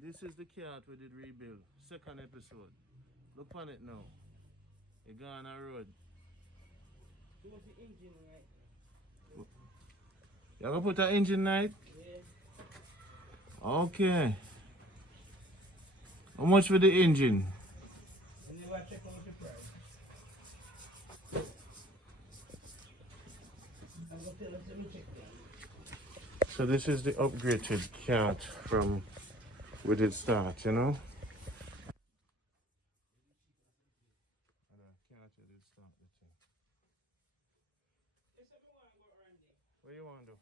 This is the cat we did rebuild. Second episode. Look on it now. It gone on a road. You want the engine right? You gonna put an engine light? Yeah. Okay. How much for the engine? And you check out the price. I'm gonna tell us, let me check that. So this is the upgraded cat from we did start, you know? Where you want to do?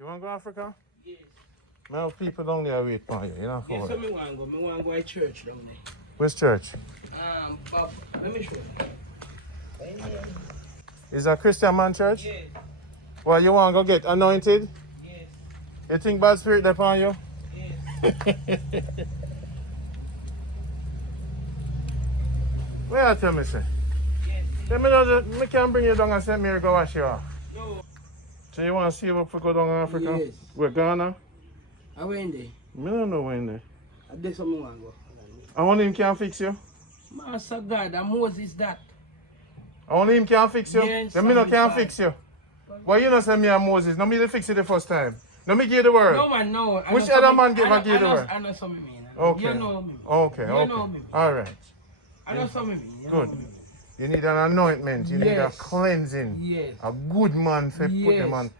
You want to go Africa? Yes. I have people down there wait for you, you know? Yes, so I want to go. I want to go to church down there. Which church? Bob, let me show you. Is that Christian man church? Yes. Well, you want to go get anointed? Yes. You think bad spirit there upon you? Yes. Where you tell me, say? Yes. Let me know that I can bring you down and send me to go wash you off. No. So you want to see if we go down to Africa? Yes. We're Ghana? I went there. I don't know when there. I did something I go. I want him can fix you. Master God, and Moses that. I want him can fix you. Yes, Then me no can fix you. But you know say me and Moses. No me to fix it the first time. No me give the word. No man, no. Which other man give the word? I know something mean. Okay. You know me. Okay, You okay. know me. Alright. I know something mean. You Good. know me. You need an anointment. You need a Yes. cleansing. Yes. A good man for put them on.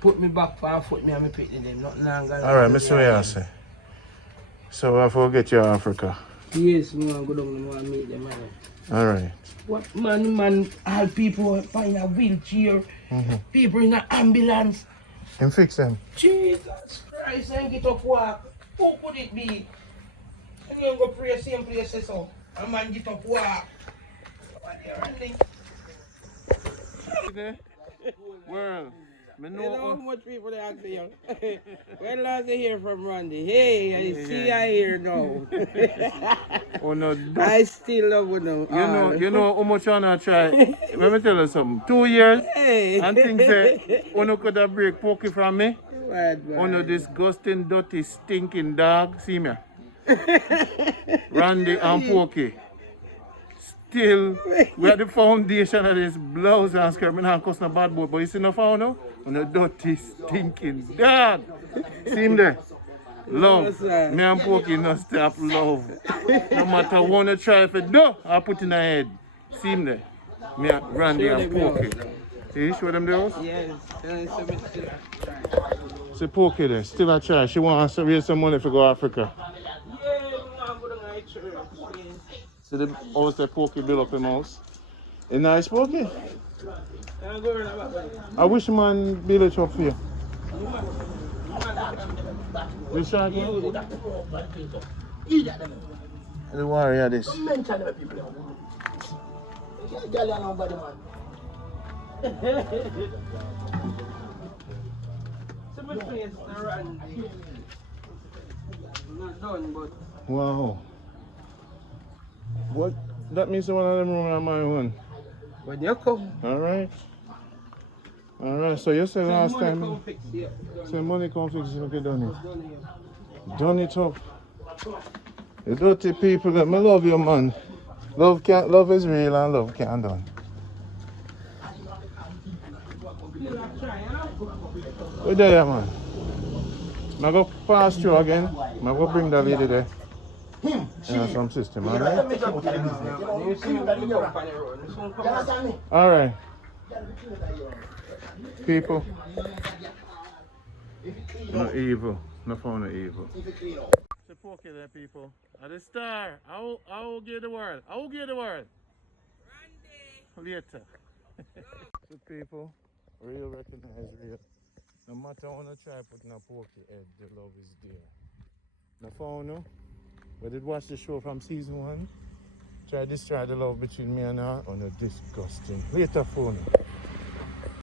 Put me back for a foot me and me picking them. Nothing longer. Alright, me see what you say. So I forget you Africa. Yes, me want to go down and want to meet them. Alright. What man, all people find a wheelchair, people in an ambulance. Him fix them. Jesus Christ, and get up walk. Who could it be? And you go pray same place so. A man get up walk. What are you running? World. Me You know how much people they ask you? When last you hear from Randy? Hey, I see I hear now. Oh no. I still love you now. You know how much I try. Let me tell you something. 2 years Hey. and things say you could have break Pokey from me. Bad man. You disgusting, dirty, stinking dog. See me. Randy and Pokey. Still, we are the foundation of this blouse and skirt. I'm not cussing a bad boy, but you see no found now? On a dirty, stinking dog. See him there? Love. Me and Pokey not stop love. No matter what you try if it do, I put in her head. See him there? Me and Randy and Pokey. See, show them the house? Yes. See Pokey there, still a try. She wants to raise some money for go Africa. Yeah, we want to go to my church. See the house that Pokey built up in house? A nice Pokey? I wish man build it up for you. You shot one? The warrior this. Wow. What? That means one of them room are my one. When you come, Alright. Alright, so you said last time. Say money come fix it, okay, done it. Done it up. You dirty people, let me love you, man. Love is real and love can't done. Where there, man? I go pass through again. I go bring that lady there. Some system, alright? Alright. People. No evil. No phone, no evil. It's Pokey there, people. At the star. I will give the world. I will give the world. Randy. Later. So people, real recognize real. No matter how you try putting a Pokey head, the love is there. No phone, no? We did watch the show from season 1. Try to destroy the love between me and her. Oh no, disgusting. Later phone.